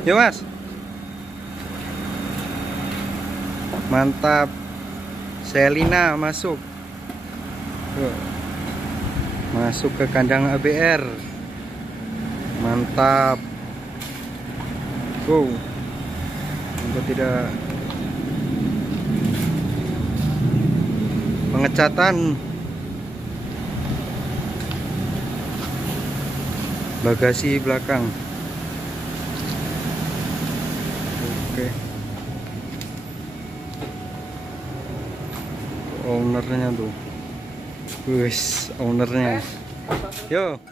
Yo mas, mantap. Selina masuk. Tuh. Masuk ke kandang ABR. Mantap. Go. Untuk tidak pengecatan bagasi belakang. Oke. Ownernya tuh. Wis, ownernya. Yo.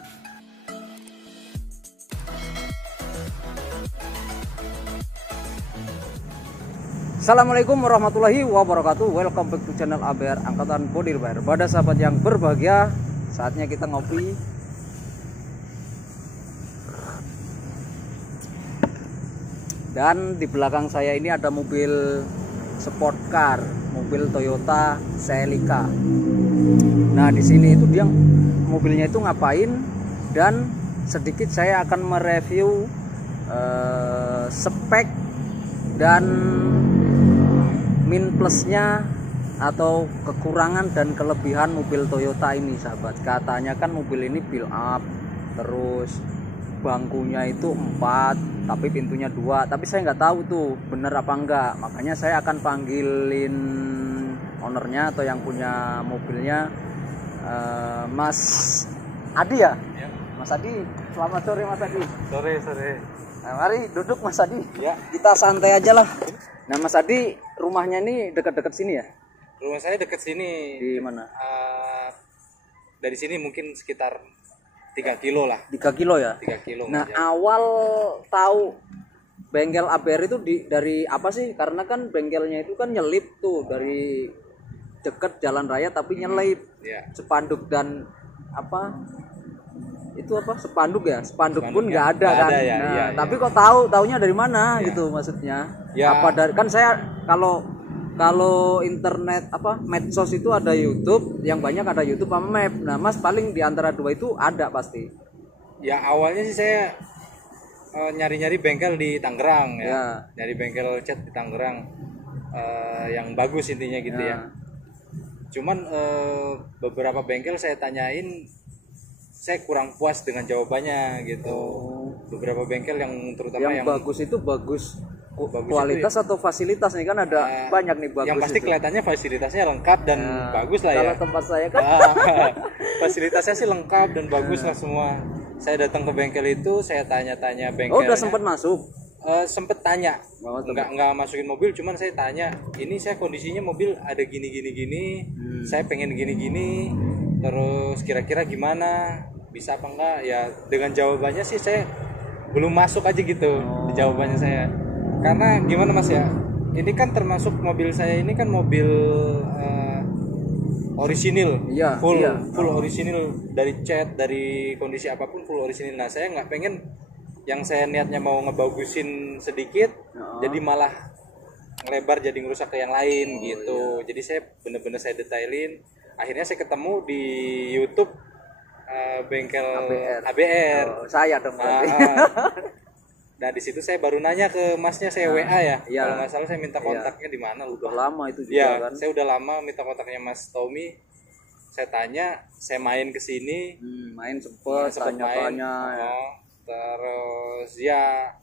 Assalamualaikum warahmatullahi wabarakatuh. Welcome back to channel ABR Angkatan Body Repair. Pada sahabat yang berbahagia, saatnya kita ngopi. Dan di belakang saya ini ada mobil sport car, mobil Toyota Celica. Nah, di sini itu dia mobilnya itu ngapain, dan sedikit saya akan mereview spek dan min plusnya atau kekurangan dan kelebihan mobil Toyota ini, sahabat. Katanya kan mobil ini build up, terus bangkunya itu 4 tapi pintunya 2, tapi saya nggak tahu tuh bener apa enggak. Makanya saya akan panggilin ownernya atau yang punya mobilnya, Mas Adi ya? Mas Adi, selamat sore Mas Adi. Sore. Nah, mari duduk Mas Adi. Ya. Kita santai aja lah. Nah, Mas Adi, rumahnya ini dekat-dekat sini ya? Rumah saya dekat sini. Di mana? Dari sini mungkin sekitar 3 kilo lah. 3 kilo ya? 3 kilo. Nah, aja. awal tahu bengkel ABR itu dari apa sih? Karena kan bengkelnya itu kan nyelip tuh dari deket jalan raya tapi nyelip. Ya. Spanduk dan apa? Itu apa? Spanduk ya? Spanduk pun Spanduk nggak ya. ada Nggak kan? ada ya, Nah, iya, tapi iya. kok taunya dari mana gitu maksudnya? Ya. Apa dari, kan saya kalau internet apa medsos itu ada YouTube, yang banyak ada YouTube sama Map. Nah, Mas paling di antara dua itu ada pasti. Ya awalnya sih saya nyari-nyari bengkel di Tangerang ya. Ya. Nyari bengkel cat di Tangerang yang bagus intinya gitu ya. Cuman beberapa bengkel saya tanyain, saya kurang puas dengan jawabannya gitu. Beberapa bengkel yang terutama yang bagus itu bagus bagus kualitas itu atau fasilitas nih, kan ada banyak nih bagus. yang pasti itu. kelihatannya fasilitasnya lengkap dan bagus lah ya. Kalau tempat saya kan Fasilitasnya sih lengkap dan bagus lah semua. Saya datang ke bengkel itu, saya tanya-tanya bengkelnya. Oh, udah sempat masuk. Sempet tanya, Oh, nggak masukin mobil, cuman saya tanya, ini saya kondisinya mobil ada gini, saya pengen gini, terus kira-kira gimana, bisa apa enggak ya. Dengan jawabannya sih saya belum masuk aja gitu di jawabannya saya. Karena gimana Mas ya, ini kan termasuk mobil saya ini kan mobil orisinil, Iya, full iya. orisinil, dari cat, dari kondisi apapun full orisinil. Nah, saya nggak pengen yang saya niatnya mau ngebagusin sedikit, jadi malah ngelebar jadi ngerusak ke yang lain gitu. Jadi saya bener-bener saya detailin. Akhirnya saya ketemu di YouTube bengkel ABR. Oh, saya dong berarti. Nah di situ saya baru nanya ke masnya, saya WA ya. Iya. Kalau nggak salah saya minta kontaknya di mana, Udah lama itu juga ya, kan. saya udah lama minta kontaknya Mas Tommy. Saya tanya, saya main ke sini, Main sempet tanya-tanya. Terus ya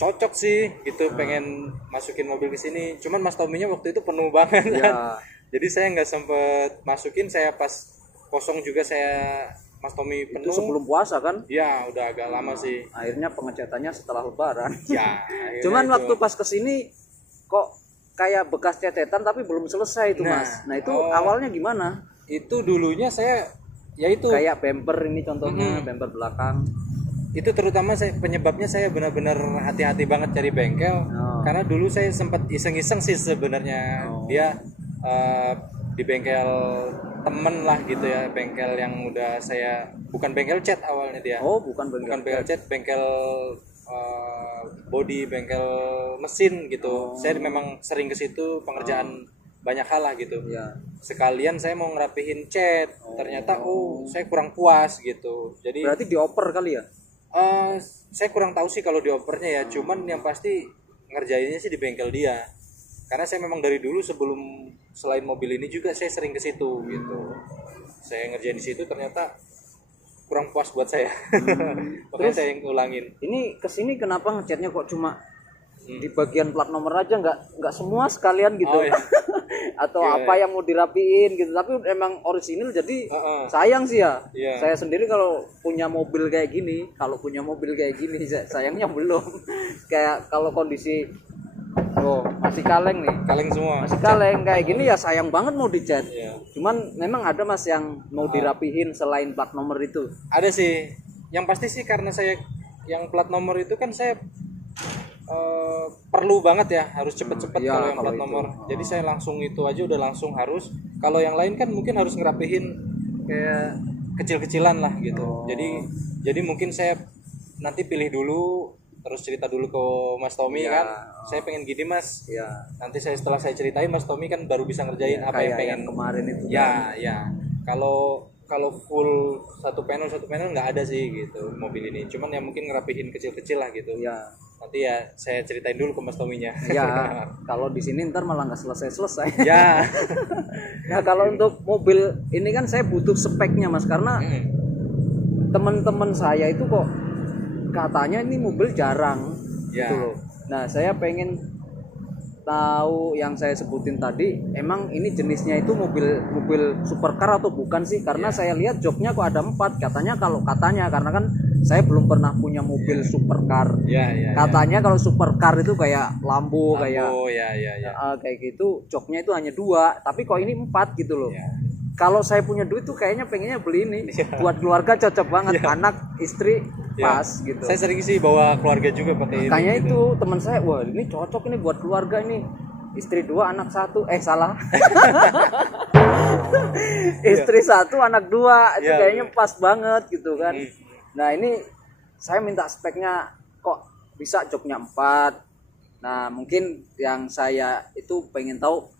cocok sih gitu, pengen masukin mobil ke sini. Cuman Mas Tommy-nya waktu itu penuh banget Iya. kan. Jadi saya nggak sempet masukin, saya pas kosong juga saya Mas Tommy penuh. Itu sebelum puasa kan? Ya udah agak lama sih. Akhirnya pengecatannya setelah lebaran. Ya. Cuman waktu pas kesini kok kayak bekas cecetan tapi belum selesai itu Mas. Nah itu awalnya gimana? Itu dulunya saya ya itu Kayak bumper ini contohnya, bumper belakang. itu terutama penyebabnya saya benar-benar hati-hati banget cari bengkel. Karena dulu saya sempat iseng-iseng sih sebenarnya. Dia di bengkel temen lah gitu ya, bengkel yang udah saya, bukan bengkel cat awalnya dia. Bukan Bengkel cat, bengkel body, bengkel mesin gitu. Saya memang sering ke situ pengerjaan banyak hal lah gitu. Iya. Sekalian saya mau ngerapihin cat, ternyata saya kurang puas gitu. Jadi Berarti dioper kali ya? Saya kurang tahu sih kalau diopernya ya, cuman yang pasti ngerjainnya sih di bengkel dia. Karena saya memang dari dulu selain mobil ini juga saya sering ke situ gitu. Saya ngerjain di situ ternyata kurang puas buat saya. Makanya saya yang ulangin. Ini kesini kenapa ngecatnya kok cuma di bagian plat nomor aja, nggak semua sekalian gitu? Oh, iya. Atau apa yang mau dirapiin gitu? Tapi emang orisinil jadi sayang sih ya. Yeah. Saya sendiri kalau punya mobil kayak gini, sayangnya belum. Kayak kalau kondisi masih kaleng nih, Kaleng semua. masih kaleng kayak gini ya sayang banget mau dicat. Yeah. Cuman memang ada mas yang mau dirapihin selain plat nomor itu. Ada sih. Yang pasti sih karena saya yang plat nomor itu kan saya perlu banget ya, harus cepet-cepet Iya, kalau yang kalau plat itu. nomor. Jadi saya langsung itu aja udah langsung harus. Kalau yang lain kan mungkin harus ngerapihin kayak kecil-kecilan lah gitu. Jadi mungkin saya nanti pilih dulu, terus cerita dulu ke Mas Tommy kan. Saya pengen gini Mas. Ya, Nanti setelah saya ceritain Mas Tommy kan baru bisa ngerjain apa yang kayak pengen. yang kemarin itu. Ya. Kalau full satu panel nggak ada sih gitu mobil ini. Cuman ya mungkin ngerapihin kecil-kecil lah gitu. Ya. Nanti ya saya ceritain dulu ke Mas Tommy-nya. Ya, kalau di sini ntar malah nggak selesai. Ya. Nah, kalau untuk mobil ini kan saya butuh speknya mas, karena teman-teman saya itu kok katanya ini mobil jarang Ya. gitu loh. Nah, saya pengen tahu yang saya sebutin tadi, emang ini jenisnya itu mobil supercar atau bukan sih? Karena saya lihat joknya kok ada 4. Katanya karena kan saya belum pernah punya mobil supercar. Ya. Katanya kalau supercar itu kayak Lambo kayak Ya. kayak gitu, joknya itu hanya 2, tapi kok ini 4 gitu loh. Ya. Kalau saya punya duit tuh kayaknya pengennya beli ini. Buat keluarga cocok banget, anak istri pas gitu. Saya sering sih bawa keluarga juga pakai ini. Kayaknya gitu. itu teman saya, wah ini cocok ini buat keluarga ini. Istri 2 anak 1, salah. Istri 1 anak 2 itu kayaknya pas banget gitu kan. Nah, ini saya minta speknya kok bisa joknya 4. Nah, mungkin yang saya itu pengen tahu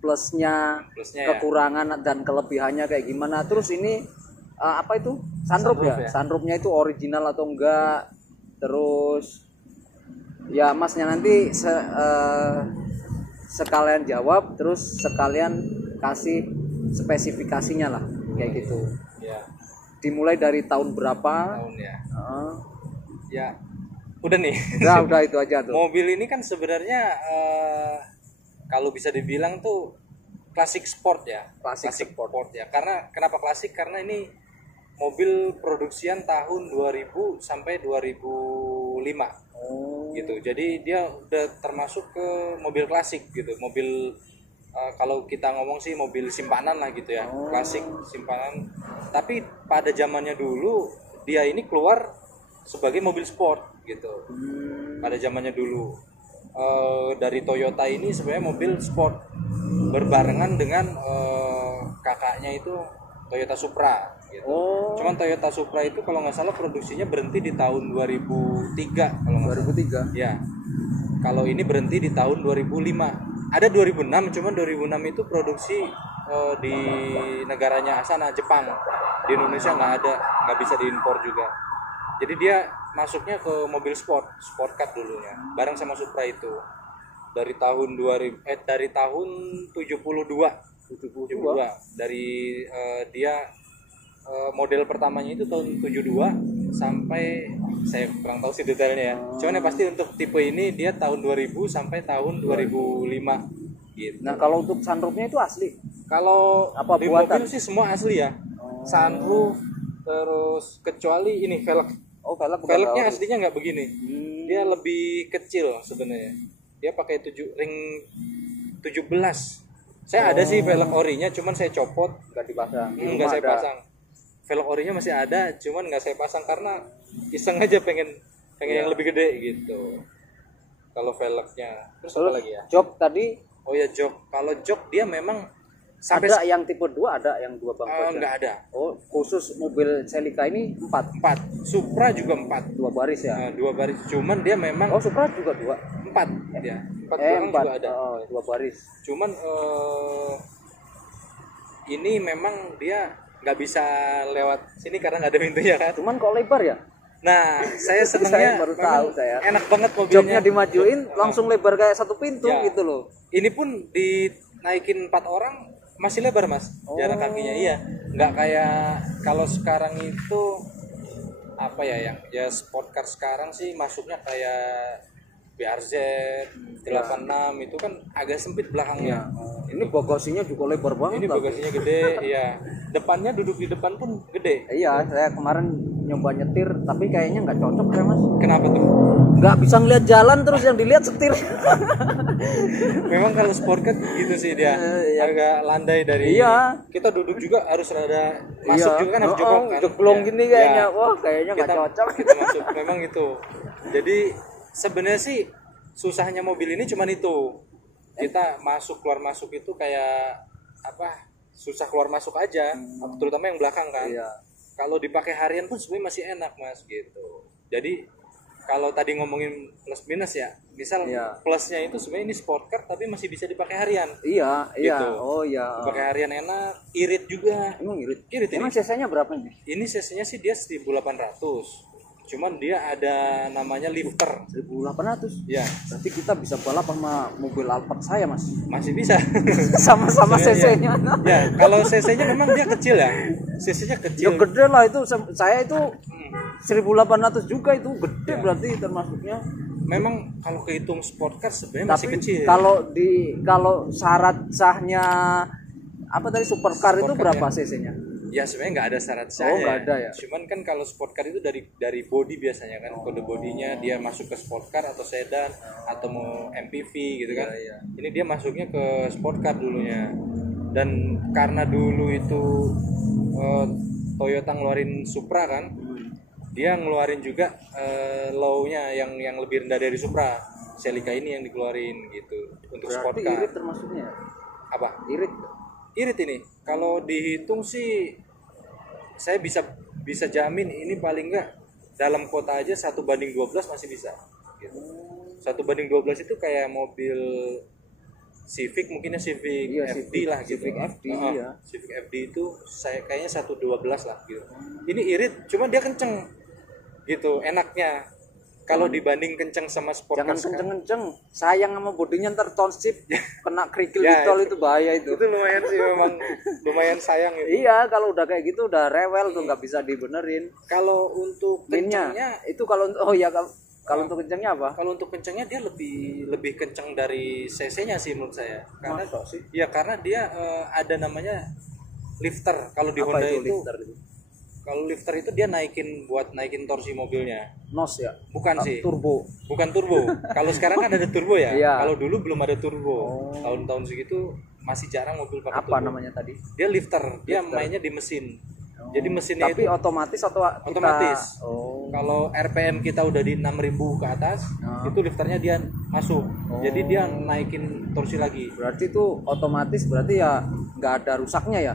plusnya kekurangan dan kelebihannya kayak gimana. Terus ini apa itu? Sunroof ya? Sunroofnya itu original atau enggak? Terus ya masnya nanti sekalian jawab, terus sekalian kasih spesifikasinya lah kayak gitu. Ya. Dimulai dari tahun berapa? Tahun ya. Ya. Udah nih. Udah itu aja tuh. Mobil ini kan sebenarnya kalau bisa dibilang tuh klasik sport ya. Klasik sport ya. Karena kenapa klasik? Karena ini mobil produksian tahun 2000 sampai 2005. Gitu. Jadi dia udah termasuk ke mobil klasik gitu. Mobil kalau kita ngomong sih mobil simpanan lah gitu ya. Klasik simpanan. Tapi pada zamannya dulu dia ini keluar sebagai mobil sport gitu. Pada zamannya dulu. Dari Toyota ini sebenarnya mobil sport berbarengan dengan kakaknya itu Toyota Supra gitu. Cuman Toyota Supra itu kalau nggak salah produksinya berhenti di tahun 2003 kalau nggak salah. 2003. Ya. Kalau ini berhenti di tahun 2005. Ada 2006, cuman 2006 itu produksi di negaranya sana, Jepang. Di Indonesia nggak bisa diimpor juga. Jadi dia masuknya ke mobil sport car dulunya, bareng sama Supra itu. Dari tahun 72. Dari dia model pertamanya itu tahun 72 sampai saya kurang tahu sih detailnya ya. Cuman yang pasti untuk tipe ini dia tahun 2000 sampai tahun 2005 gitu. Nah, kalau untuk sunroofnya itu asli? Kalau apa di buatan? mobil sih semua asli ya. Sunroof, terus kecuali ini velg. Velgnya aslinya nggak begini. Dia lebih kecil sebenarnya. Dia pakai ring 17. Saya ada sih velg orinya, cuman saya copot, nggak dipasang. Nggak saya pasang. Velg orinya masih ada, cuman nggak saya pasang karena iseng aja pengen yang lebih gede gitu. Kalau velgnya. Terus apa lagi ya? Jok tadi? Oh ya jok. Kalau jok dia memang sampai ada yang tipe 2, ada yang 2 bangku. Enggak ada. Oh, khusus mobil Celica ini 4. Supra juga 4. 2 baris ya? 2 baris. Cuman dia memang Supra juga 2. 4 ya. 4 juga ada. 2 baris. Cuman ini memang dia nggak bisa lewat sini karena nggak ada pintunya kan. Cuman kok lebar ya? Nah, saya Saya senangnya baru memang tahu saya. enak banget mobilnya. Joknya dimajuin langsung lebar kayak satu pintu Ya. gitu loh. Ini pun dinaikin 4 orang masih lebar mas, jarak kakinya iya. Nggak kayak kalau sekarang itu apa ya, yang ya sport car sekarang sih masuknya kayak BRZ 86 itu kan agak sempit belakangnya. Ini bagasinya juga lebar banget. Ini bagasinya gede, iya. Depannya duduk di depan pun gede. Iya, saya kemarin nyoba nyetir tapi kayaknya nggak cocok ya mas. Kenapa tuh? Nggak bisa ngeliat jalan terus yang dilihat setir. Memang kalau sport car gitu sih dia, agak landai dari. Iya. Kita duduk juga harus rada masuk juga kan harus jongkok kan. Jeblong Ya. gini kayaknya. Ya. Wah, kayaknya nggak Kita cocok. kita masuk memang itu. Jadi sebenarnya sih susahnya mobil ini cuman itu. Kita masuk keluar masuk itu kayak apa? Susah keluar masuk aja, terutama yang belakang kan. Iya. Kalau dipakai harian pun sebenarnya masih enak mas gitu. Jadi kalau tadi ngomongin plus minus ya, misal Iya. plusnya itu sebenarnya ini sport car tapi masih bisa dipakai harian. Iya, iya. Gitu. Oh iya. Pakai harian enak, irit juga. Emang irit. Irit ini. Emang cc-nya berapa nih? Ini cc-nya sih dia 1800. Cuman dia ada namanya lifter. 1800. Ya, Berarti kita bisa balap sama mobil Alphard saya mas. masih bisa. Sama-sama Sebenarnya. cc-nya. Ya, kalau cc-nya memang dia kecil ya. Cc-nya Ya kecil. gede lah itu. Saya itu 1800 juga itu gede berarti termasuknya. Memang kalau kehitung sport car sebenarnya masih Tapi kecil. kalau syarat sahnya apa tadi supercar itu Supercar, berapa ya. cc-nya? Ya sebenarnya nggak ada syarat saya. nggak ada ya. Cuman kan kalau sport car itu dari body biasanya kan, kode bodinya dia masuk ke sport car atau sedan atau mau MPV gitu kan. Iya. Ini dia masuknya ke sport car dulunya. Dan karena dulu itu Toyota ngeluarin Supra kan, dia ngeluarin juga low-nya yang lebih rendah dari Supra. Celica ini yang dikeluarin gitu untuk sport Berarti car. irit termasuknya. Apa? Irit. Irit ini kalau dihitung sih saya bisa jamin ini paling enggak dalam kota aja 1:12 masih bisa gitu. 1:12 itu kayak mobil Civic, mungkinnya Civic Iya, FD Civic- lah gitu. Civic FD, iya. Civic FD itu saya kayaknya 1:12 lah gitu. Ini irit cuma dia kenceng gitu enaknya. Kalau dibanding kenceng sama sport Jangan car sekarang. kenceng-kenceng. Sayang sama bodinya ntar tonsip kena kerikil Ya, di tol itu bahaya itu. Itu lumayan sih memang lumayan sayang itu. Iya, kalau udah kayak gitu udah rewel tuh nggak bisa dibenerin. Kalau untuk Minnya kencengnya itu kalau kalau untuk kencengnya apa? Kalau untuk kencangnya dia lebih kencang dari cc-nya sih menurut saya. Karena Masa sih? ya karena dia ada namanya lifter. Kalau di Apa Honda itu itu, lifter itu? kalau lifter itu dia naikin torsi mobilnya. Nos ya? Bukan sih. Turbo. Bukan turbo. Kalau sekarang kan ada turbo ya. Iya. Kalau dulu belum ada turbo. Tahun-tahun segitu masih jarang mobil pakai turbo. Apa namanya tadi? Dia lifter. Dia mainnya di mesin. Jadi mesinnya Tapi itu otomatis atau kita... otomatis. Oh. Kalau RPM kita udah di 6.000 ke atas, itu lifternya dia masuk. Jadi dia naikin torsi lagi. Berarti itu otomatis berarti ya nggak ada rusaknya ya?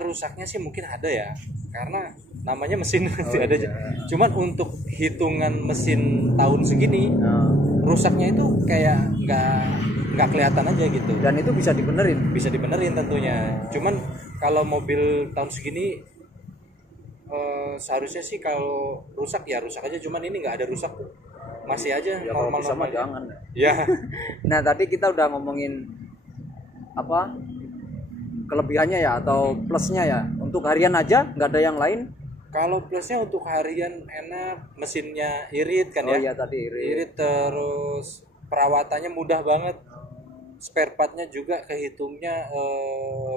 Rusaknya sih mungkin ada ya, karena namanya mesin masih ada aja. Cuman untuk hitungan mesin tahun segini, rusaknya itu kayak nggak kelihatan aja gitu. Dan itu bisa dibenerin. Bisa dibenerin tentunya. Cuman kalau mobil tahun segini seharusnya sih kalau rusak ya rusak aja. Cuman ini nggak ada rusak, masih aja Ya kalau bisa mah normal-normal. jangan. Ya. Nah tadi kita udah ngomongin apa kelebihannya ya atau plusnya ya. Untuk harian aja nggak ada yang lain. Kalau plusnya untuk harian enak, mesinnya irit kan Oh iya ya. tadi Irit terus perawatannya mudah banget. Spare partnya juga kehitungnya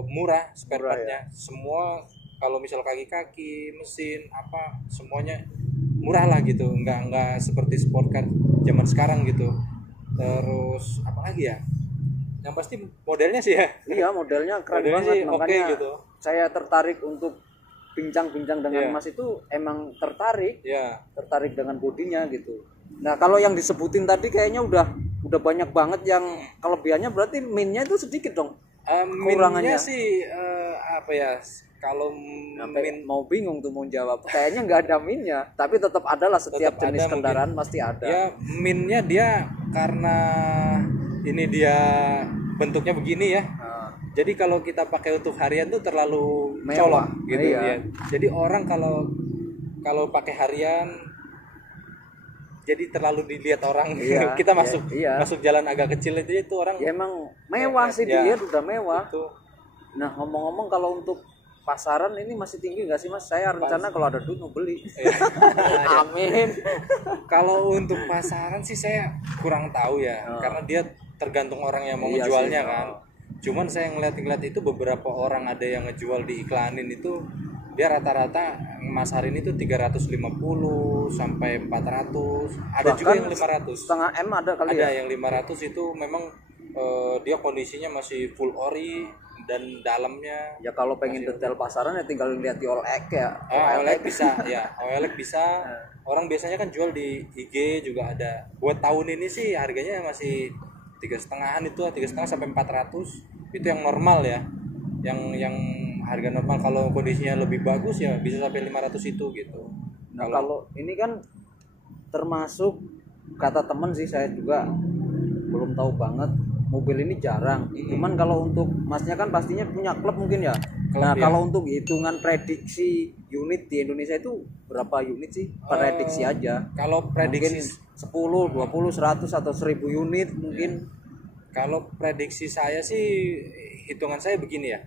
murah spare Murah, partnya. Semua kalau misal kaki-kaki, mesin apa semuanya murah lah gitu. Enggak seperti sport car zaman sekarang gitu. Terus apa lagi ya? Yang pasti modelnya sih ya. Iya modelnya keren Modelnya banget sih oke makanya gitu. saya tertarik untuk bincang-bincang dengan Iya. Mas itu emang tertarik Ya. dengan bodinya gitu. Nah kalau yang disebutin tadi kayaknya udah banyak banget yang kelebihannya berarti minnya itu sedikit dong. Minnya sih apa ya? Kalau Sampai min mau bingung tuh mau jawab. Kayaknya nggak ada minnya, tapi tetap ada lah setiap Tetap jenis ada kendaraan pasti ada. ya minnya dia karena ini dia bentuknya begini ya. Nah, Jadi kalau kita pakai untuk harian tuh terlalu Mewah. colok gitu Iya. ya. Jadi orang kalau kalau pakai harian jadi terlalu dilihat orang. Iya, Kita masuk iya. masuk jalan agak kecil itu orang Ya emang mewah sih ya, dia udah mewah. itu. Nah ngomong-ngomong kalau untuk pasaran ini masih tinggi nggak sih mas? Saya rencana kalau ada duit mau beli. Amin. Kalau untuk pasaran sih saya kurang tahu ya, karena dia tergantung orang yang mau Iya ngejualnya sih, kan. Cuman saya ngeliat itu beberapa orang ada yang ngejual di iklanin itu dia rata-rata masarin itu 350 sampai 400. Ada Bahkan juga yang 500. Setengah M ada kali Ada ya. yang 500 itu memang dia kondisinya masih full ori dan dalamnya. Ya kalau pengen detail pasaran ya tinggal lihat di OLX ya. OLX bisa ya, OLX bisa. Orang biasanya kan jual di IG juga ada. Buat tahun ini sih harganya masih 3,5-an itu, 3,5 sampai 400. Itu yang normal ya. Yang harga normal. Kalau kondisinya lebih bagus ya bisa sampai 500 itu gitu. Nah kalau ini kan termasuk kata temen sih, saya juga belum tahu banget, mobil ini jarang. Cuman kalau untuk masnya kan pastinya punya klub mungkin ya. Nah ya. kalau untuk hitungan prediksi unit di Indonesia itu berapa unit sih? Prediksi aja. Kalau prediksi Mungkin 10, 20, 100 atau 1000 unit mungkin. Kalau prediksi saya sih hitungan saya begini ya.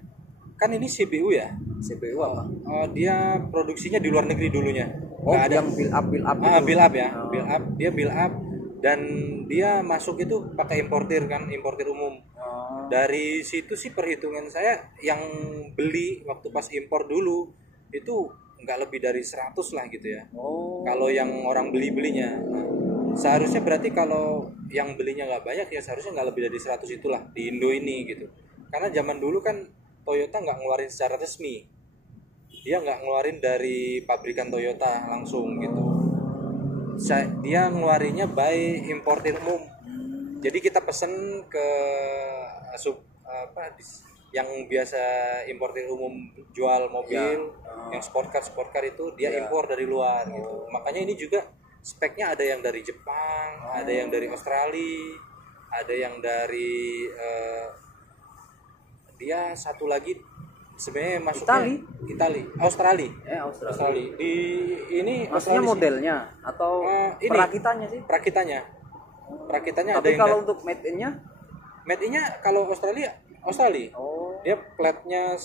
Kan ini CPU ya. CPU apa? Dia produksinya di luar negeri dulunya. Oh, Nggak ada yang build up build up ya. Build up, dia build up dan dia masuk itu pakai importir kan, importir umum. Dari situ sih perhitungan saya yang beli waktu pas impor dulu itu nggak lebih dari 100 lah gitu ya. Kalau yang orang belinya. Nah, seharusnya berarti kalau yang belinya nggak banyak ya seharusnya nggak lebih dari 100 itulah di Indo ini gitu. Karena zaman dulu kan Toyota nggak ngeluarin secara resmi, dia nggak ngeluarin dari pabrikan Toyota langsung gitu. Dia ngeluarinnya by importir umum. Jadi kita pesen ke yang biasa importir umum jual mobil, yang sport car itu dia impor dari luar gitu. Makanya ini juga speknya ada yang dari Jepang, ada yang dari Australia, ada yang dari dia satu lagi sebenarnya masuknya Australia. Australia. Di ini maksudnya Australia modelnya sih. Atau ini, perakitannya sih? Perakitannya ada Tapi yang kalau untuk made in-nya? Made in-nya kalau Australia. Dia platnya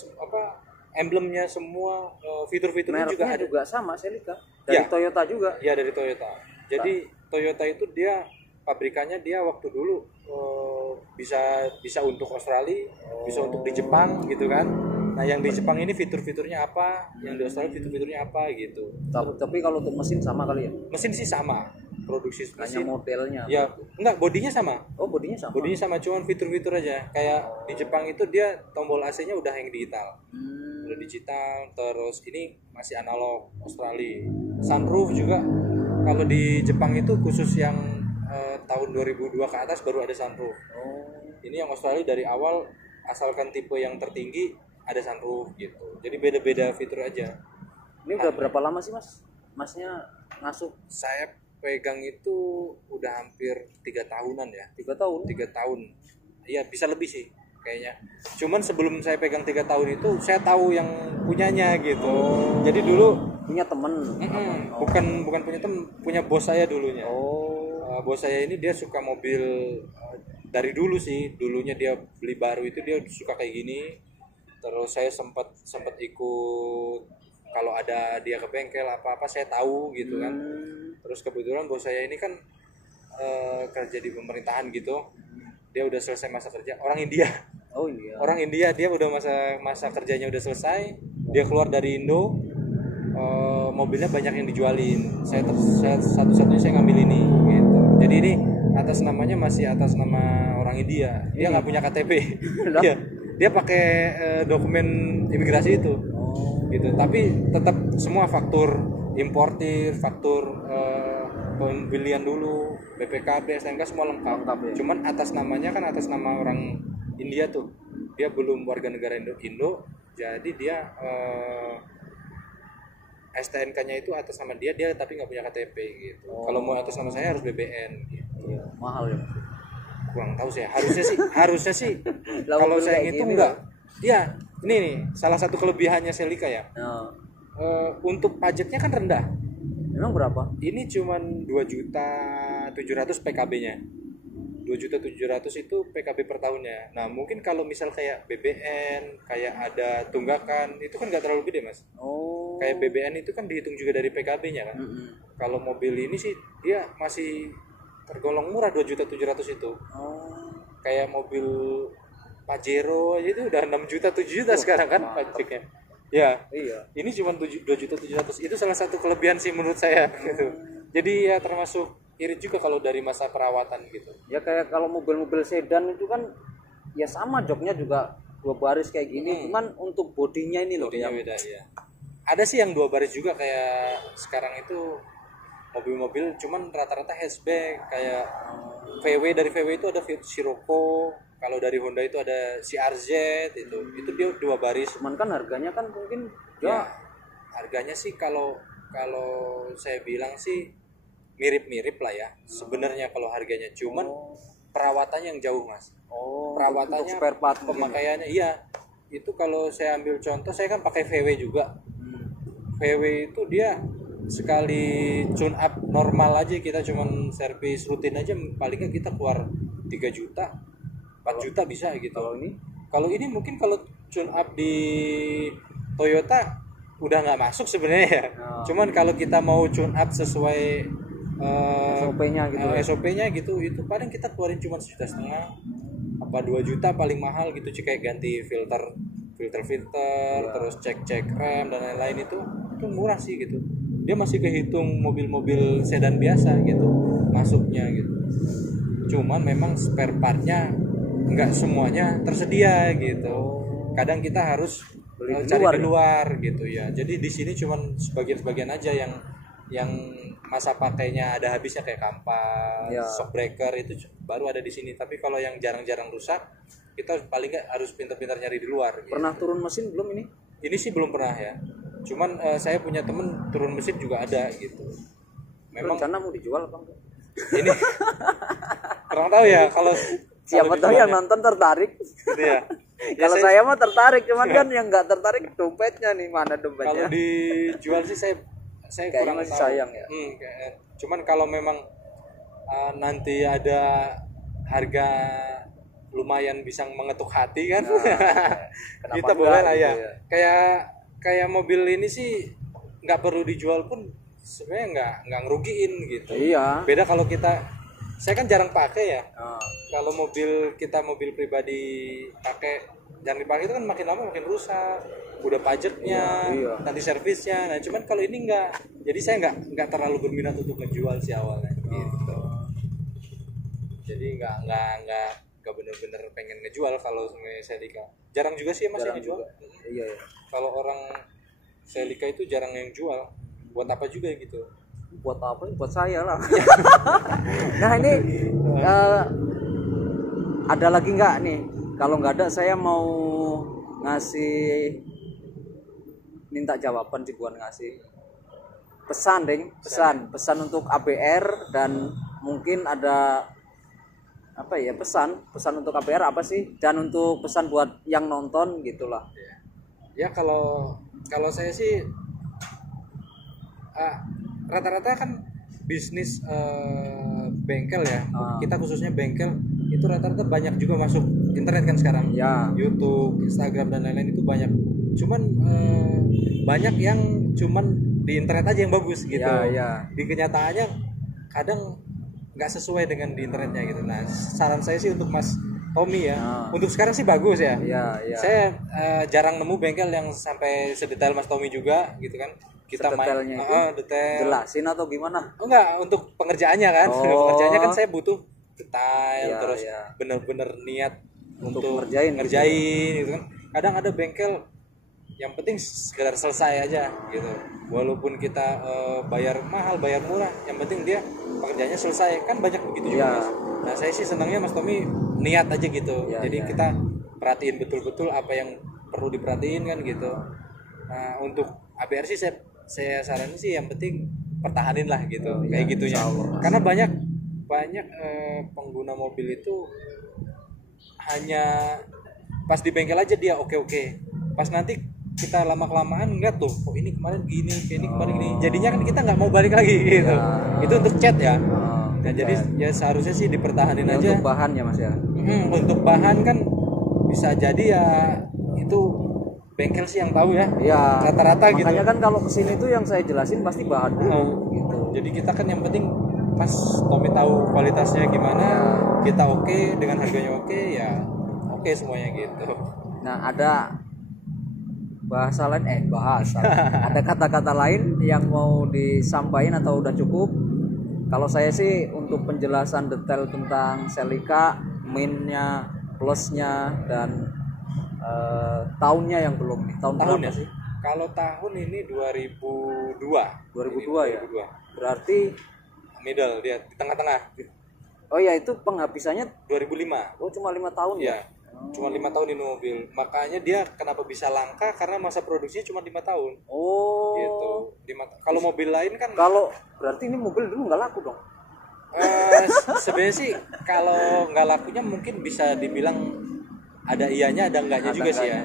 emblemnya semua, fitur-fiturnya juga ada. Juga sama Celica. Dari Toyota juga. Iya, dari Toyota. Jadi Toyota itu dia pabrikannya dia waktu dulu bisa untuk Australia, bisa untuk di Jepang gitu kan. Nah, yang di Jepang ini fitur-fiturnya apa, yang di Australia fitur-fiturnya apa gitu. Tapi kalau untuk mesin sama kali ya? Mesin sih sama. Produksi mesin. Hanya modelnya. Ya, enggak, bodinya sama. Oh, bodinya sama. Bodinya sama, cuman fitur-fitur aja. Kayak di Jepang itu dia tombol AC-nya udah yang digital. Udah digital, terus ini masih analog Australia. Sunroof juga kalau di Jepang itu khusus yang tahun 2002 ke atas baru ada sunroof. Ini yang Australia dari awal asalkan tipe yang tertinggi ada sunroof gitu. Jadi beda-beda fitur aja. Ini udah berapa lama sih mas? Masnya ngasuh? Saya pegang itu udah hampir 3 tahunan ya. 3 tahun? 3 tahun. Iya, bisa lebih sih kayaknya. Cuman sebelum saya pegang 3 tahun itu saya tahu yang punyanya gitu. Jadi dulu punya temen? Bukan punya temen, punya bos saya dulunya. Bos saya ini dia suka mobil dari dulu sih. Dulunya dia beli baru itu dia suka kayak gini. Terus saya sempat ikut kalau ada dia ke bengkel apa-apa saya tahu gitu kan. Terus kebetulan bos saya ini kan kerja di pemerintahan gitu. Dia udah selesai masa kerja, orang India. Orang India, dia udah masa kerjanya udah selesai. Dia keluar dari Indo. Mobilnya banyak yang dijualin. Saya satu-satunya saya ngambil ini gitu. Jadi ini atas namanya masih atas nama orang India. Dia nggak punya KTP. dia pakai dokumen imigrasi itu. Gitu. Tapi tetap semua faktur importir, faktur pembelian dulu, BPKB, STNK semua lengkap. Cuman atas namanya kan atas nama orang India tuh. Dia belum warga negara Indo. Jadi dia STNK-nya itu atas nama dia tapi nggak punya KTP gitu. Kalau mau atas nama saya harus BBN gitu. Mahal ya? Kurang tahu saya. Harusnya sih. Kalau saya itu enggak. Iya, ini nih salah satu kelebihannya Celica ya. untuk pajaknya kan rendah. Emang berapa? Ini cuman 2.700.000 PKB-nya. 2.700.000 itu PKB per tahunnya. Nah mungkin kalau misal kayak BBN, kayak ada tunggakan, itu kan nggak terlalu gede mas. Oh. Kayak BBN itu kan dihitung juga dari PKB-nya kan. Kalau mobil ini sih dia masih tergolong murah 2.700.000 itu. Kayak mobil Pajero aja itu udah 6 juta 7 juta sekarang kan pajaknya. Ya, Iya. ini cuma 2.700.000. Itu salah satu kelebihan sih menurut saya gitu. Jadi ya termasuk irit juga kalau dari masa perawatan gitu. Ya kayak kalau mobil-mobil sedan itu kan ya sama joknya juga 2 baris kayak gini, cuman untuk bodinya ini loh Bodinya yang beda ya. Ada sih yang 2 baris juga kayak sekarang itu mobil-mobil, cuman rata-rata hatchback kayak VW. Dari VW itu ada Scirocco, kalau dari Honda itu ada CRZ itu dia 2 baris. cuman kan harganya kan mungkin Ya, harganya sih kalau saya bilang sih mirip-mirip lah ya sebenarnya kalau harganya, cuman perawatannya yang jauh mas. Perawatannya, untuk spare part pemakaiannya iya. Itu kalau saya ambil contoh, saya kan pakai VW juga. VW itu dia sekali tune up normal aja, kita cuman servis rutin aja palingnya kita keluar 3 juta 4 juta bisa gitu. Kalau ini mungkin kalau tune up di Toyota udah nggak masuk sebenarnya ya. Cuman kalau kita mau tune up sesuai SOP-nya gitu. SOP-nya gitu, itu paling kita keluarin cuma 1,5 juta apa 2 juta paling mahal gitu, kayak ganti filter, terus cek rem dan lain-lain itu murah sih gitu. Dia masih kehitung mobil-mobil sedan biasa gitu masuknya gitu. Cuman memang spare partnya nggak semuanya tersedia gitu. Kadang kita harus cari di luar gitu ya. Jadi di sini cuman sebagian-sebagian aja yang masa pakainya ada habisnya, kayak kampas, shock breaker itu baru ada di sini. Tapi kalau yang jarang-jarang rusak, kita paling nggak harus pintar-pintar nyari di luar. Gitu. Pernah turun mesin belum ini? Ini sih belum pernah ya. Cuman saya punya temen turun mesin juga ada gitu. Memang rencana mau dijual apa enggak? Ini kurang tahu ya kalau siapa tahu yang nonton tertarik gitu ya. Kalau saya mah tertarik, cuman kan yang nggak tertarik dompetnya nih, mana dompetnya. Kalau dijual sih saya kurang masih tahu. Sayang ya. Cuman kalau memang nanti ada harga lumayan bisa mengetuk hati kan, kita boleh lah ya. Kayak mobil ini sih nggak perlu dijual pun sebenarnya nggak ngerugiin gitu. Iya. Beda kalau saya kan jarang pakai ya. Kalau mobil pribadi pakai jarang dipakai itu kan makin lama makin rusak. Udah pajaknya, nanti servisnya. Nah, cuman kalau ini enggak. Jadi saya enggak terlalu berminat untuk ngejual sih awalnya gitu. Jadi enggak bener-bener pengen ngejual kalau sebenarnya Celica. Jarang juga sih Mas yang ngejual. Iya. Kalau orang Celica itu jarang yang jual. Buat apa juga gitu. Buat apa? Buat saya lah. Nah ini ada lagi nggak nih? Kalau nggak ada saya mau ngasih, minta jawaban sih, bukan ngasih, pesan untuk ABR, dan mungkin ada apa ya, pesan untuk ABR apa sih, dan untuk pesan buat yang nonton gitulah. Ya kalau saya sih rata-rata kan bisnis bengkel ya, kita khususnya bengkel itu rata-rata banyak juga masuk internet kan sekarang ya. YouTube, Instagram dan lain-lain itu banyak, cuman banyak yang cuman di internet aja yang bagus gitu ya. Di kenyataannya kadang nggak sesuai dengan di internetnya gitu. Nah saran saya sih untuk Mas Tommy ya, untuk sekarang sih bagus ya. Saya jarang nemu bengkel yang sampai sedetail Mas Tommy juga gitu kan. Kita main detail, jelasin atau gimana? Enggak, untuk pengerjaannya kan. Pengerjaannya kan saya butuh detail, terus bener-bener niat untuk ngerjain gitu kan. Kadang ada bengkel yang penting sekedar selesai aja gitu, walaupun kita bayar mahal bayar murah, yang penting dia pekerjaannya selesai kan, banyak begitu juga Mas. Nah saya sih senangnya Mas Tommy niat aja gitu, jadi kita perhatiin betul-betul apa yang perlu diperhatiin kan gitu. Nah untuk ABR sih saya saranin sih yang penting pertahanin lah gitu, kayak gitunya. Karena banyak pengguna mobil itu hanya pas di bengkel aja dia oke, pas nanti kita lama kelamaan enggak tuh, oh ini kemarin gini, ini kemarin gini, jadinya kan kita nggak mau balik lagi gitu. Itu untuk chat ya. Nah, jadi ya seharusnya sih dipertahanin ya, aja. untuk bahan ya Mas ya. Untuk bahan kan bisa jadi ya itu bengkel sih yang tahu ya. Ya. Rata-rata gitu. Makanya kan kalau kesini tuh yang saya jelasin pasti bahan dulu gitu. Jadi kita kan yang penting pas Tommy tahu kualitasnya gimana, kita oke dengan harganya oke ya oke semuanya gitu. Nah ada bahasa lain ada kata-kata lain yang mau disampaikan atau udah cukup? Kalau saya sih untuk penjelasan detail tentang Celica, minnya, plusnya dan tahunnya yang belum nih. Tahun berapa sih? Kalau tahun ini 2002. 2002 ya. Berarti middle dia di tengah-tengah. Oh ya itu penghabisannya 2005. Oh cuma 5 tahun ya? Cuma 5 tahun ini mobil. Makanya dia kenapa bisa langka karena masa produksinya cuma 5 tahun. Oh. Gitu. Kalau mobil lain kan kalau berarti ini mobil dulu nggak laku dong. Sebenarnya sih kalau nggak lakunya mungkin bisa dibilang ada iyanya ada enggaknya juga sih ya.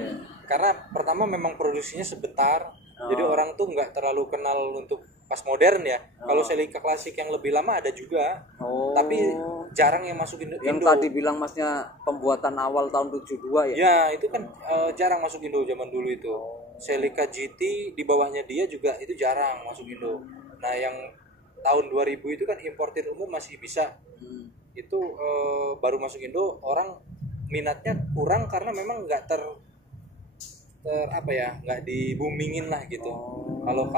Karena pertama memang produksinya sebentar. Jadi orang tuh nggak terlalu kenal untuk pas modern ya. Kalau Celica klasik yang lebih lama ada juga. Tapi jarang yang masuk Indo. Yang tadi bilang Masnya pembuatan awal tahun 72 ya? Ya, itu kan jarang masuk Indo zaman dulu itu. Celica GT di bawahnya dia juga itu jarang masuk Indo. Nah, yang tahun 2000 itu kan importir umum masih bisa. Itu baru masuk Indo, orang minatnya kurang karena memang nggak nggak di boomingin lah gitu. Kalau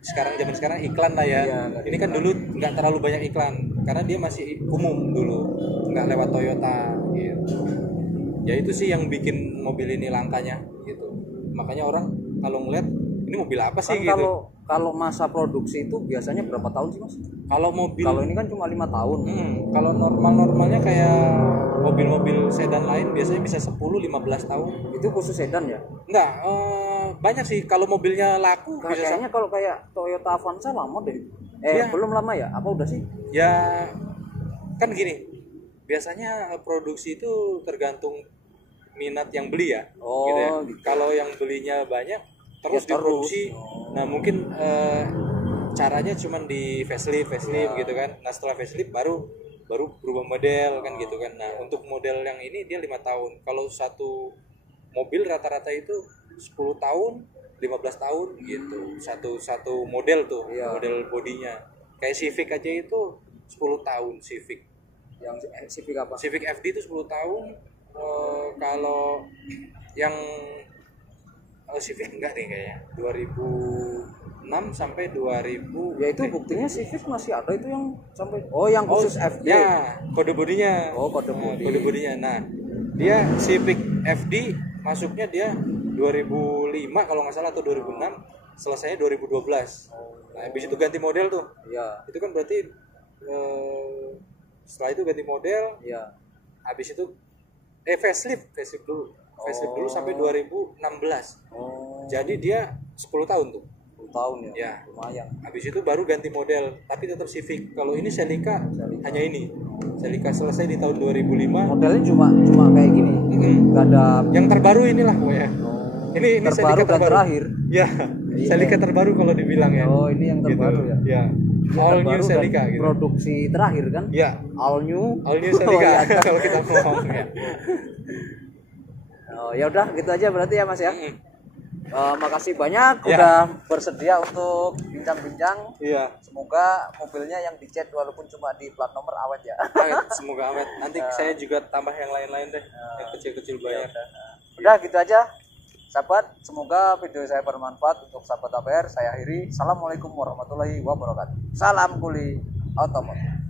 sekarang zaman sekarang iklan lah ya. Ini kan dulu nggak terlalu banyak iklan karena dia masih umum dulu, nggak lewat Toyota gitu. Ya itu sih yang bikin mobil ini langkanya gitu. Makanya orang kalau ngeliat ini mobil apa sih kan gitu. Kalau masa produksi itu biasanya berapa tahun sih Mas? Kalau ini kan cuma 5 tahun. Kalau normalnya kayak mobil-mobil sedan lain biasanya bisa 10-15 tahun. Itu khusus sedan ya? Enggak, banyak sih kalau mobilnya laku. Kayaknya kalau kayak Toyota Avanza lama deh. Belum lama ya? Apa udah sih? Ya kan gini, biasanya produksi itu tergantung minat yang beli ya. Gitu ya. Gitu. Kalau yang belinya banyak terus diproduksi. Nah mungkin caranya cuman di facelift gitu kan. Nah setelah facelift baru berubah model kan gitu kan. Nah untuk model yang ini dia 5 tahun. Kalau satu mobil rata-rata itu 10 tahun 15 tahun gitu. Satu model tuh, model bodinya. Kayak Civic aja itu 10 tahun Civic. Yang Civic apa? Civic FD itu 10 tahun. Kalau yang Civic enggak nih kayaknya 2006 sampai 2000. Ya itu buktinya Civic masih ada itu yang sampai yang khusus FD. Ya, kode bodinya. Kode bodinya. Nah, dia Civic FD masuknya dia 2005 kalau nggak salah atau 2006, selesainya 2012. Nah, habis itu ganti model tuh. Iya. Itu kan berarti setelah itu ganti model. Iya. Habis itu facelift dulu. Facelift dulu sampai 2016. Jadi dia 10 tahun tuh. 10 tahun ya. Ya. Lumayan. Habis itu baru ganti model, tapi tetap Civic. Kalau ini Celica hanya ini. Celica selesai di tahun 2005. Modelnya cuma kayak gini. Enggak ada yang terbaru inilah pokoknya. Ini terbaru dan terakhir. Ya. Celica terbaru kalau dibilang ya. Ini yang terbaru gitu. Ya. All new Celica gitu. Produksi terakhir kan? Ya. All new Celica kalau kita ngomong ya. Ya udah gitu aja berarti ya Mas ya. Makasih banyak udah bersedia untuk bincang-bincang. Iya. Semoga mobilnya yang dicet walaupun cuma di plat nomor awet ya. Semoga awet. Nanti saya juga tambah yang lain-lain deh. Yang kecil-kecil banyak. Udah gitu aja. Sahabat, semoga video saya bermanfaat untuk sahabat APR. Saya akhiri. Assalamualaikum warahmatullahi wabarakatuh. Salam kuli otomotif.